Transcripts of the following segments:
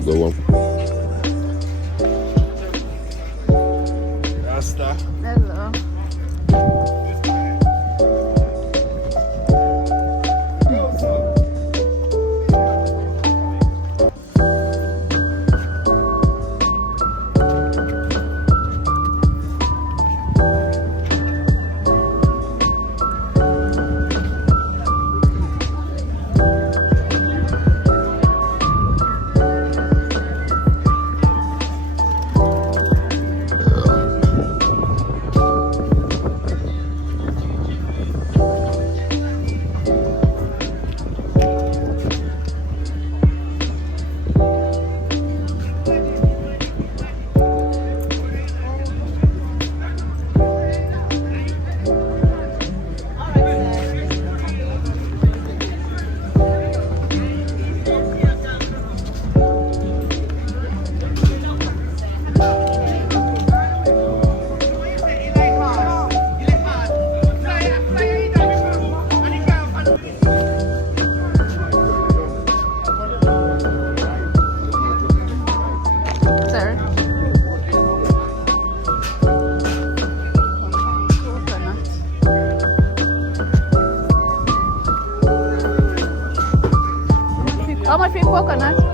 the good one. Rasta. Hello. Sir. How much for coconut?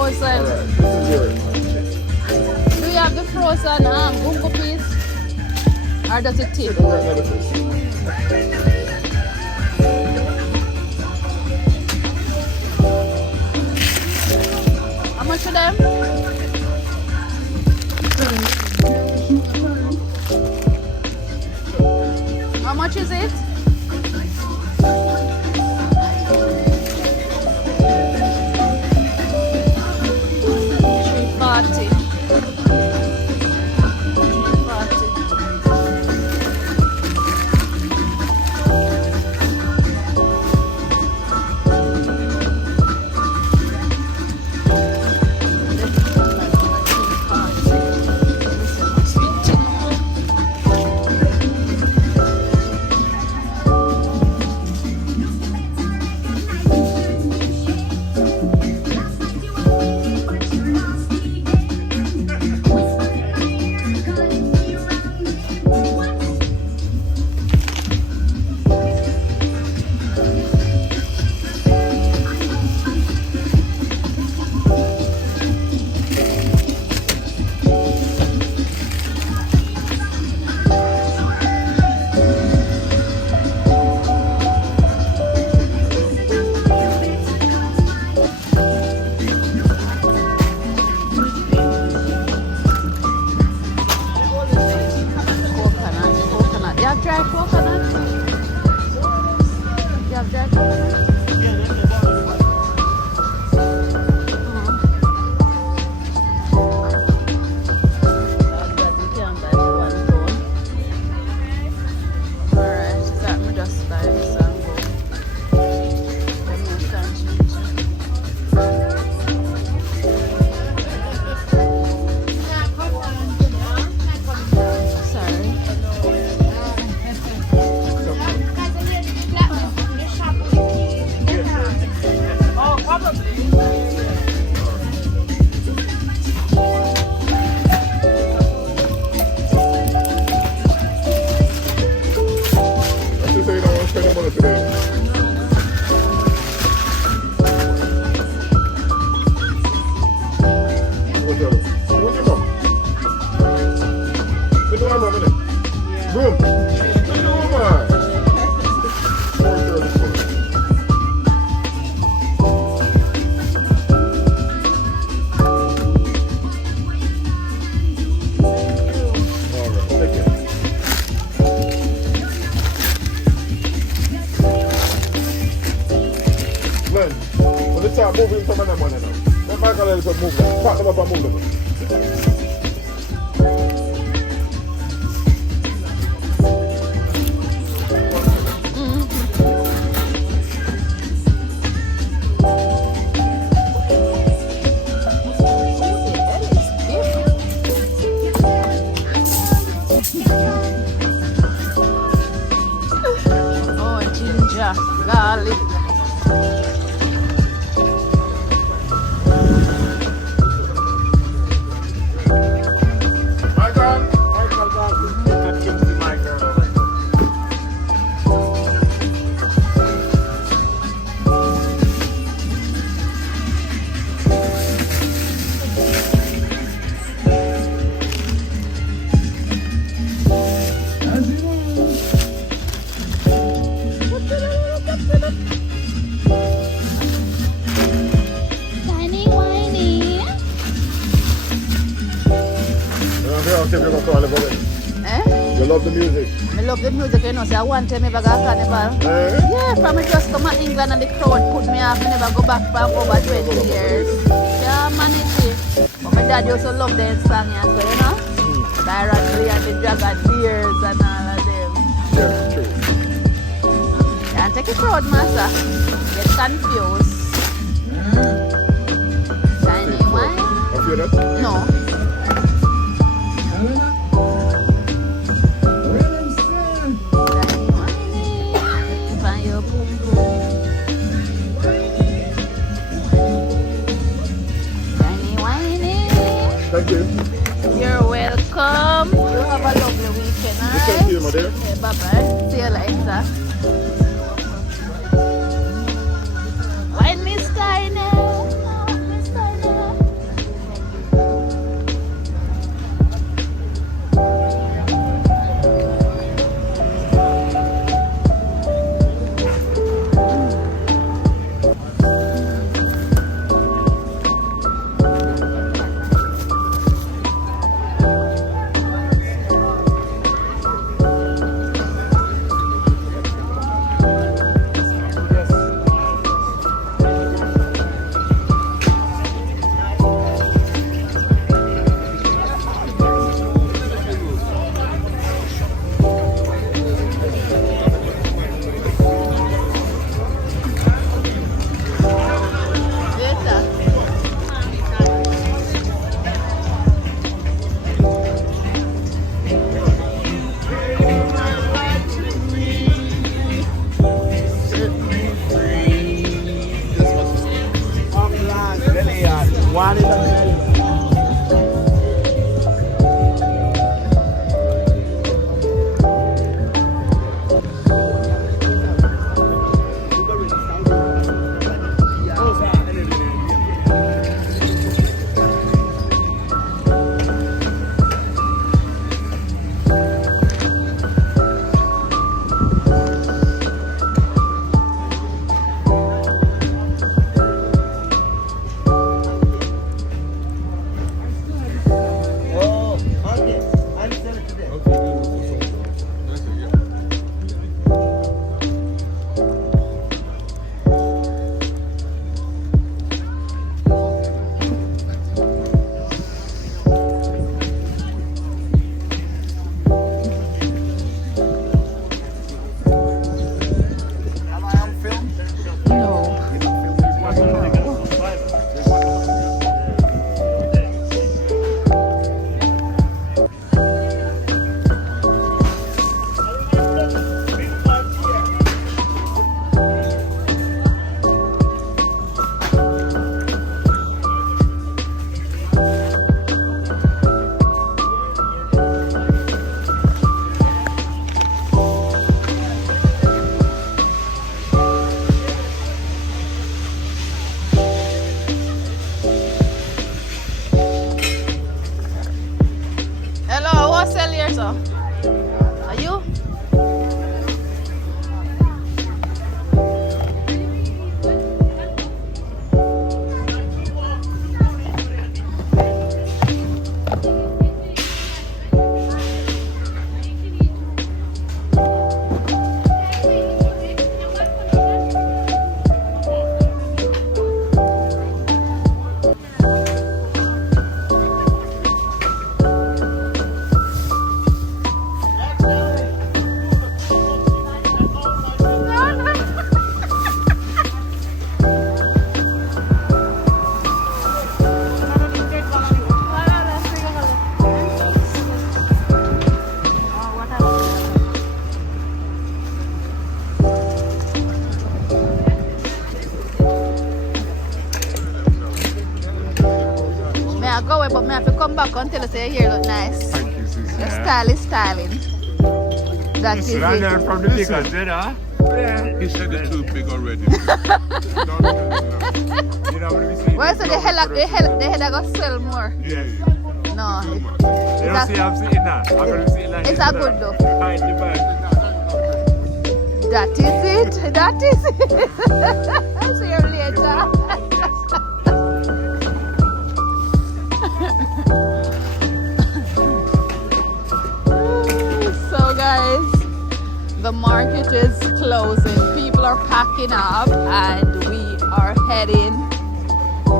frozen. Alright, this is yours. Do you have the frozen gungo piece? Or does it tip? Take over another fish. How much for them? How much is it? $3.40. Coconut. You have dry coconut? You have dry coconut? Alright, so that me just buy this and go. Jamaican ginger. Sorry. Let's just say you don't want to spend no money today. What's up? What's your mom? What's your mom, innit? Boom. What's your mom? Alright, take care. Man, when they start moving some of them money now. That Michael Ellis will move them. Pack them up and move them. Oh, ginger, garlic. Michael! Tiny whiny. Eh? You love the music. I love the music, you know, so I want to never go carnival. Eh? Yeah, from me just come to England and the crowd put me off, I never go back for over 20 years. Yeah, manage it. But my dad used to love the song, yeah, so you know. Byron Lee and the Dragon Beers and all of them. Yeah, true. Yeah, take a crowd, master. Get confused. Tiny wine? I feel that. No. Tiny wine. Find your boom boom. Tiny wine. Thank you. You're welcome. You have a lovely weekend, alright? Thank you, my dear. Yeah, bye-bye. See you later. Wine Miss Tiny. Miss Tiny. One in a but me have to come back until I say your hair look nice. Thank you, sis. Your style is styling. That is Listen, I it. learned from the pickers, you know? Yeah. He said it's too big already. Why so the head I go sell more? Yeah. No. You don't see I'm sitting now. I'm going to sit like It's this a now. good though. Behind the back. That is it. That is it. I'll see you later. So guys, the market is closing. People are packing up and we are heading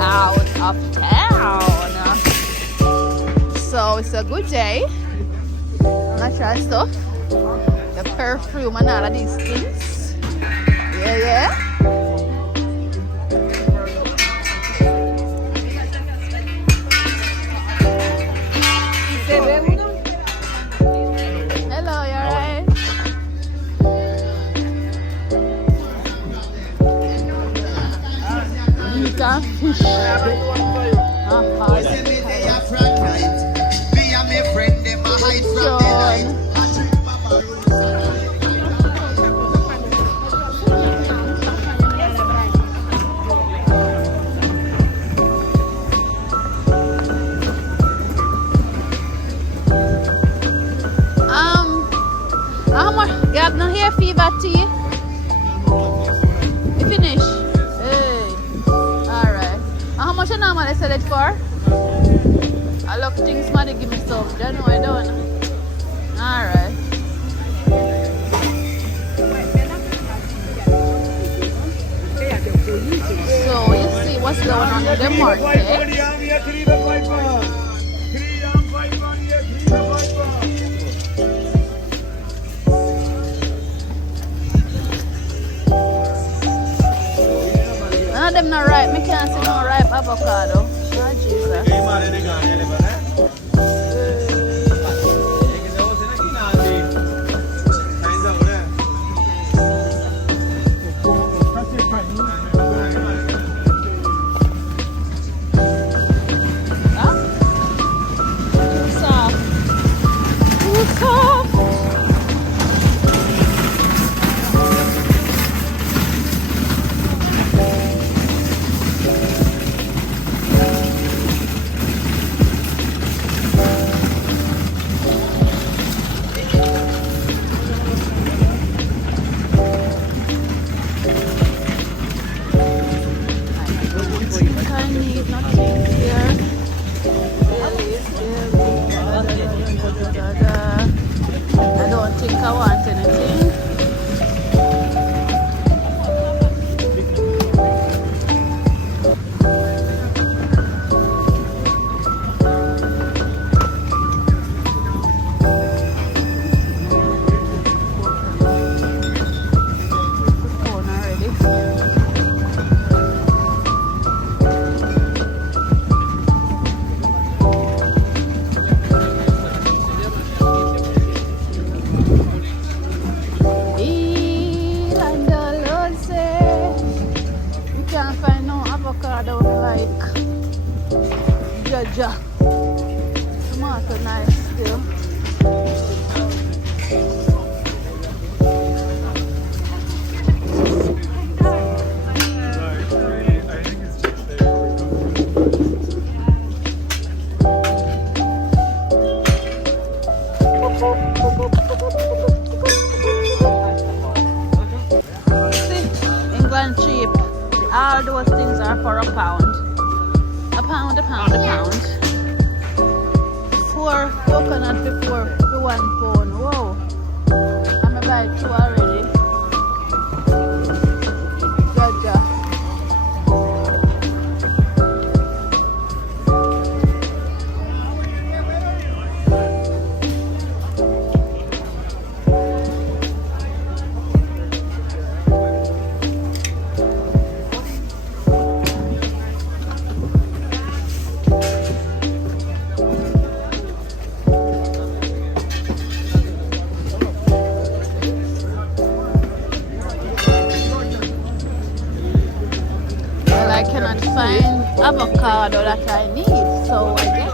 out of town. So it's a good day. Natural stuff. The perfume and all of these things. Yeah, yeah. Hello, you alright? Meat and fish. How much? You have no hair fever tea? You finish? Hey. Alright. How much you normally sell it for? I look things money give me some. Don't know I don't. Alright. So you see what's going on in the market. None of them not ripe. Me can't see no ripe avocado. Oh, Jesus. think I need nothing here. Really, I don't think I want anything. Phone already. You can't find no avocado like Jaja. Tomato nice still. See, England cheap. All those things are for a pound. A pound, a pound, a pound. 4 coconut for 1 pound. Whoa. I'm gonna buy 2 already. Jaja. Well, I cannot find avocado that I need, so I guess